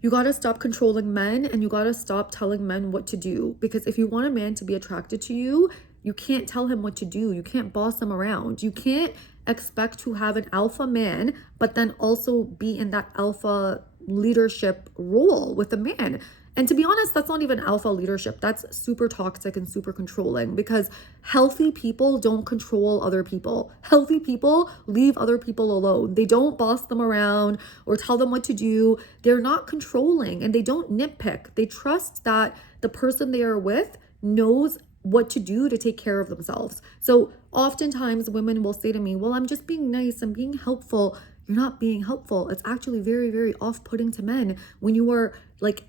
You got to stop controlling men, and you got to stop telling men what to do. Because if you want a man to be attracted to you, you can't tell him what to do. You can't boss him around. You can't expect to have an alpha man, but then also be in that alpha leadership role with a man. And to be honest, that's not even alpha leadership. That's super toxic and super controlling, because healthy people don't control other people. Healthy people leave other people alone. They don't boss them around or tell them what to do. They're not controlling, and they don't nitpick. They trust that the person they are with knows what to do to take care of themselves. So oftentimes women will say to me, well, I'm just being nice, I'm being helpful. You're not being helpful. It's actually very, very off-putting to men when you are like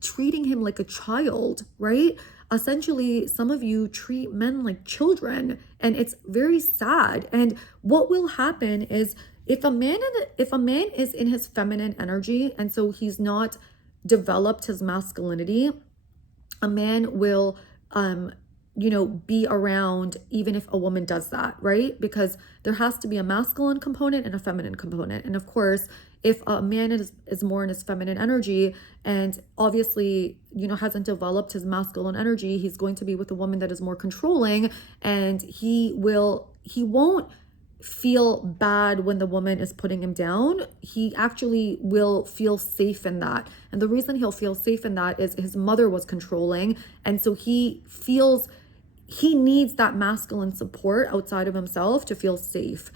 treating him like a child, right? Essentially, some of you treat men like children, and it's very sad. And what will happen is if a man is in his feminine energy, and so he's not developed his masculinity, a man will be around even if a woman does that, right? Because there has to be a masculine component and a feminine component. And of course, if a man is more in his feminine energy and obviously, hasn't developed his masculine energy, he's going to be with a woman that is more controlling, and he won't feel bad when the woman is putting him down. He actually will feel safe in that. And the reason he'll feel safe in that is his mother was controlling. And so he feels he needs that masculine support outside of himself to feel safe.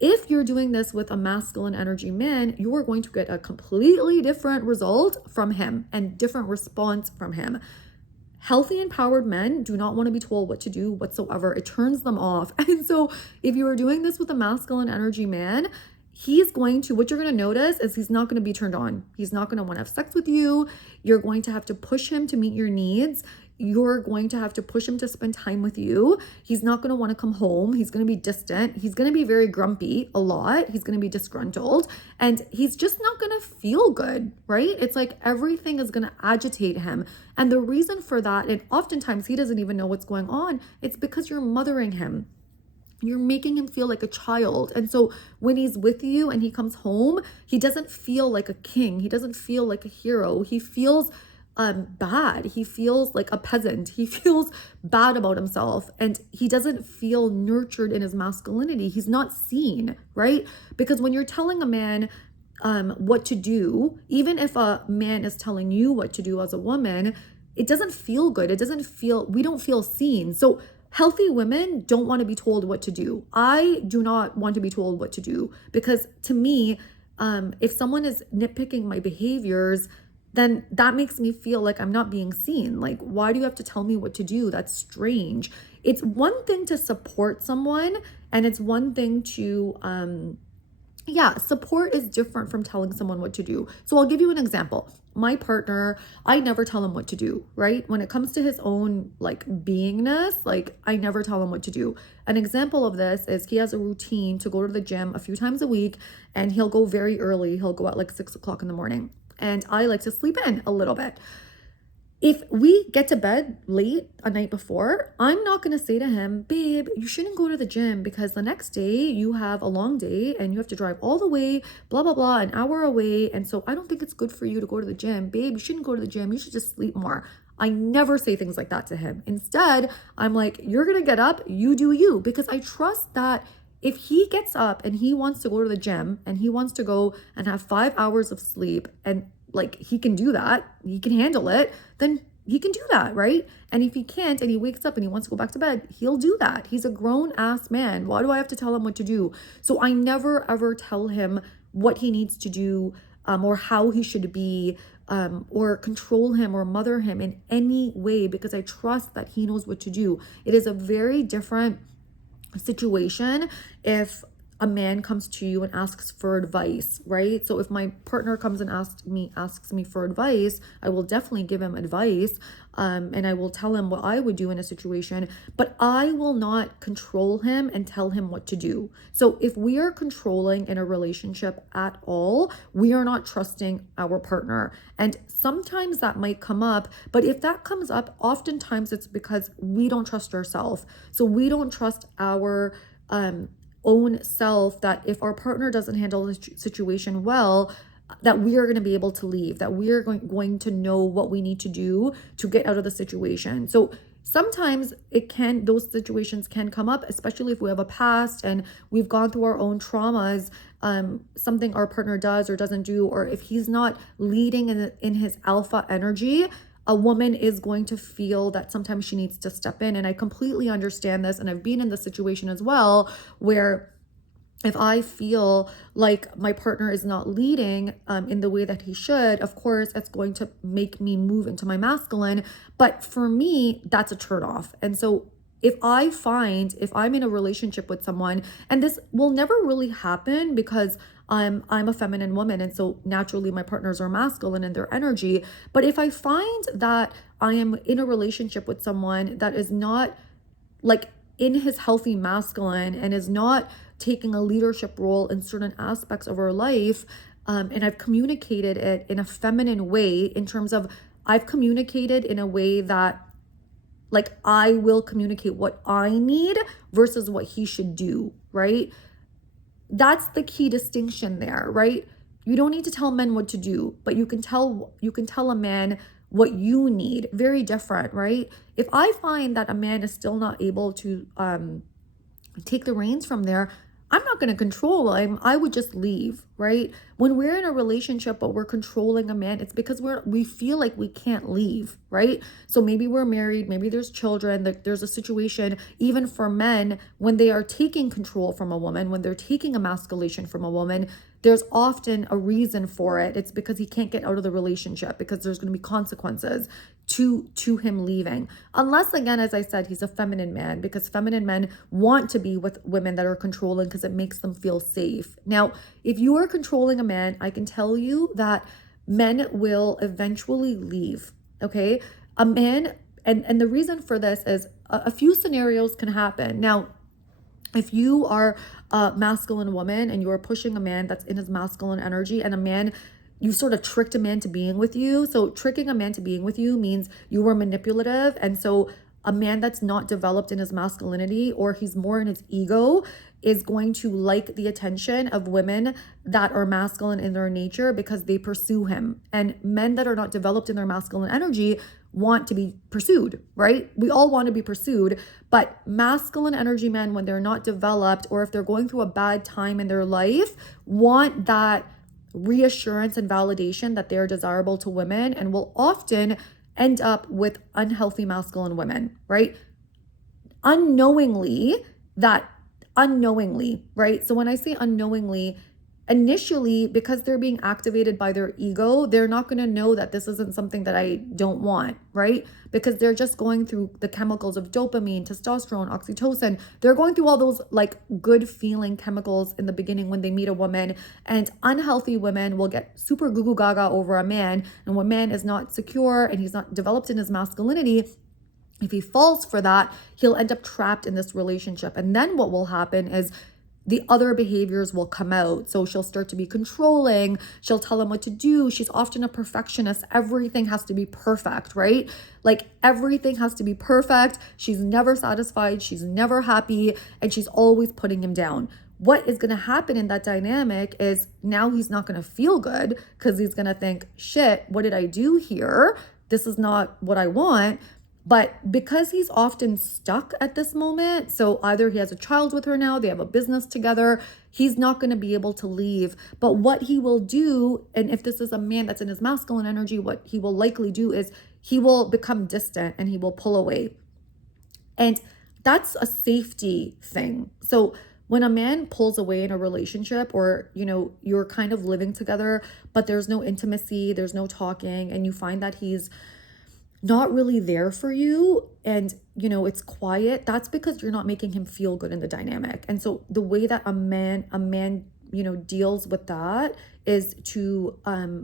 If you're doing this with a masculine energy man, you are going to get a completely different result from him and different response from him. Healthy, empowered men do not want to be told what to do whatsoever. It turns them off. And so if you are doing this with a masculine energy man, what you're going to notice is he's not going to be turned on. He's not going to want to have sex with you. You're going to have to push him to meet your needs. You're going to have to push him to spend time with you. He's not going to want to come home. He's going to be distant. He's going to be very grumpy a lot. He's going to be disgruntled, and he's just not going to feel good, right? It's like everything is going to agitate him. And the reason for that, and oftentimes he doesn't even know what's going on, it's because you're mothering him. You're making him feel like a child. And so when he's with you and he comes home, he doesn't feel like a king. He doesn't feel like a hero. He feels bad. He feels like a peasant. He feels bad about himself, and he doesn't feel nurtured in his masculinity. He's not seen, right? Because when you're telling a man what to do, even if a man is telling you what to do as a woman, it doesn't feel good. We don't feel seen. So healthy women don't want to be told what to do. I do not want to be told what to do, because to me, if someone is nitpicking my behaviors, then that makes me feel like I'm not being seen. Like, why do you have to tell me what to do? That's strange. It's one thing to support someone, and it's one thing to, support is different from telling someone what to do. So I'll give you an example. My partner, I never tell him what to do, right? When it comes to his own beingness, I never tell him what to do. An example of this is he has a routine to go to the gym a few times a week, and he'll go very early. He'll go at 6 o'clock in the morning. And I like to sleep in a little bit. If we get to bed late a night before, I'm not going to say to him, babe, you shouldn't go to the gym because the next day you have a long day and you have to drive all the way, blah, blah, blah, an hour away. And so I don't think it's good for you to go to the gym. Babe, you shouldn't go to the gym. You should just sleep more. I never say things like that to him. Instead, I'm like, you're going to get up, you do you, because I trust that if he gets up and he wants to go to the gym and he wants to go and have 5 hours of sleep, and he can do that, he can handle it, then he can do that, right? And if he can't and he wakes up and he wants to go back to bed, he'll do that. He's a grown ass man. Why do I have to tell him what to do? So I never ever tell him what he needs to do or how he should be or control him or mother him in any way, because I trust that he knows what to do. It is a very different situation if a man comes to you and asks for advice, right? So if my partner comes and asks me for advice, I will definitely give him advice, and I will tell him what I would do in a situation, but I will not control him and tell him what to do. So if we are controlling in a relationship at all, we are not trusting our partner. And sometimes that might come up, but if that comes up, oftentimes it's because we don't trust ourselves. So we don't trust our own self, that if our partner doesn't handle the situation well, that we are going to be able to leave, that we are going to know what we need to do to get out of the situation. So sometimes those situations can come up, especially if we have a past and we've gone through our own traumas, something our partner does or doesn't do, or if he's not leading in his alpha energy, a woman is going to feel that sometimes she needs to step in. And I completely understand this. And I've been in this situation as well, where if I feel like my partner is not leading in the way that he should, of course, it's going to make me move into my masculine. But for me, that's a turnoff. And so if I'm in a relationship with someone, and this will never really happen because I'm a feminine woman, and so naturally my partners are masculine in their energy. But if I find that I am in a relationship with someone that is not like in his healthy masculine and is not taking a leadership role in certain aspects of our life, and I've communicated it in a feminine way, in terms of I've communicated in a way that like I will communicate what I need versus what he should do, right? That's the key distinction there, right? You don't need to tell men what to do, but you can tell a man what you need. Very different, right? If I find that a man is still not able to take the reins from there, I'm not going to control him. I would just leave, right? When we're in a relationship but we're controlling a man, it's because we feel like we can't leave, right? So maybe we're married, maybe there's children, there's a situation, even for men, when they are taking control from a woman, when they're taking emasculation from a woman, there's often a reason for it. It's because he can't get out of the relationship, because there's going to be consequences to him leaving. Unless, again, as I said, he's a feminine man, because feminine men want to be with women that are controlling because it makes them feel safe. Now, if you are controlling a man, I can tell you that men will eventually leave, okay? A man, and the reason for this is a few scenarios can happen. Now, if you are a masculine woman and you are pushing a man that's in his masculine energy, and a man, you sort of tricked a man to being with you. So tricking a man to being with you means you were manipulative. And so a man that's not developed in his masculinity, or he's more in his ego, is going to like the attention of women that are masculine in their nature because they pursue him. And men that are not developed in their masculine energy want to be pursued, right? We all want to be pursued, but masculine energy men, when they're not developed, or if they're going through a bad time in their life, want that reassurance and validation that they're desirable to women, and will often end up with unhealthy masculine women, right? Unknowingly, right? So when I say unknowingly, initially, because they're being activated by their ego, they're not going to know that this isn't something that I don't want, right? Because they're just going through the chemicals of dopamine, testosterone, oxytocin. They're going through all those like good feeling chemicals in the beginning when they meet a woman. And unhealthy women will get super goo goo gaga over a man. And when a man is not secure and he's not developed in his masculinity, if he falls for that, he'll end up trapped in this relationship. And then what will happen is the other behaviors will come out. So she'll start to be controlling. She'll tell him what to do. She's often a perfectionist. Everything has to be perfect, right? Like everything has to be perfect. She's never satisfied. She's never happy. And she's always putting him down. What is going to happen in that dynamic is now he's not going to feel good, because he's going to think, shit, what did I do here? This is not what I want. But because he's often stuck at this moment, so either he has a child with her now, they have a business together, he's not going to be able to leave. But what he will do, and if this is a man that's in his masculine energy, what he will likely do is he will become distant and he will pull away. And that's a safety thing. So when a man pulls away in a relationship, or, you know, you're kind of living together, but there's no intimacy, there's no talking, and you find that he's not really there for you, and you know it's quiet, that's because you're not making him feel good in the dynamic. And so the way that a man you know deals with that is to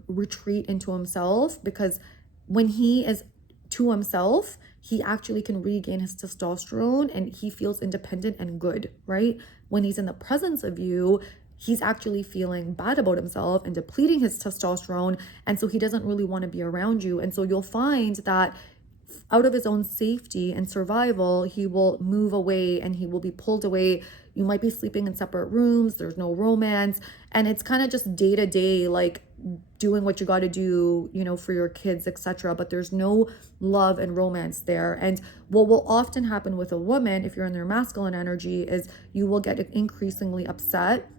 retreat into himself, because when he is to himself, he actually can regain his testosterone and he feels independent and good, right? When he's in the presence of you, he's actually feeling bad about himself and depleting his testosterone. And so he doesn't really want to be around you. And so you'll find that out of his own safety and survival, he will move away and he will be pulled away. You might be sleeping in separate rooms. There's no romance. And it's kind of just day to day, like doing what you got to do, you know, for your kids, etc. But there's no love and romance there. And what will often happen with a woman, if you're in their masculine energy, is you will get increasingly upset.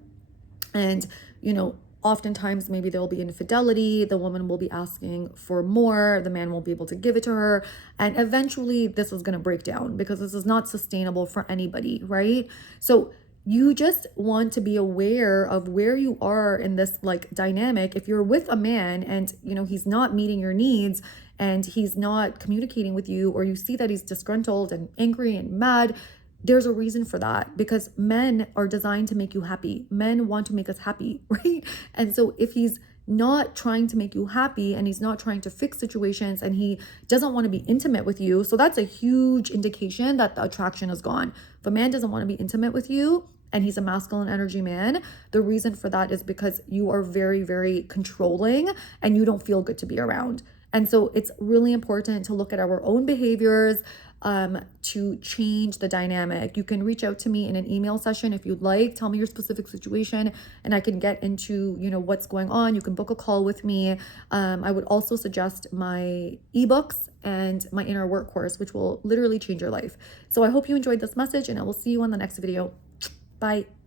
And, you know, oftentimes maybe there will be infidelity. The woman will be asking for more. The man won't be able to give it to her. And eventually this is going to break down because this is not sustainable for anybody, right? So you just want to be aware of where you are in this like dynamic. If you're with a man and, you know, he's not meeting your needs and he's not communicating with you, or you see that he's disgruntled and angry and mad, there's a reason for that, because men are designed to make you happy. Men want to make us happy, right? And so if he's not trying to make you happy and he's not trying to fix situations and he doesn't want to be intimate with you, so that's a huge indication that the attraction is gone. If a man doesn't want to be intimate with you and he's a masculine energy man, the reason for that is because you are very, very controlling and you don't feel good to be around. And so it's really important to look at our own behaviors, to change the dynamic. You can reach out to me in an email session if you'd like. Tell me your specific situation and I can get into, you know, what's going on. You can book a call with me. I would also suggest my ebooks and my inner work course, which will literally change your life. So I hope you enjoyed this message and I will see you on the next video. Bye.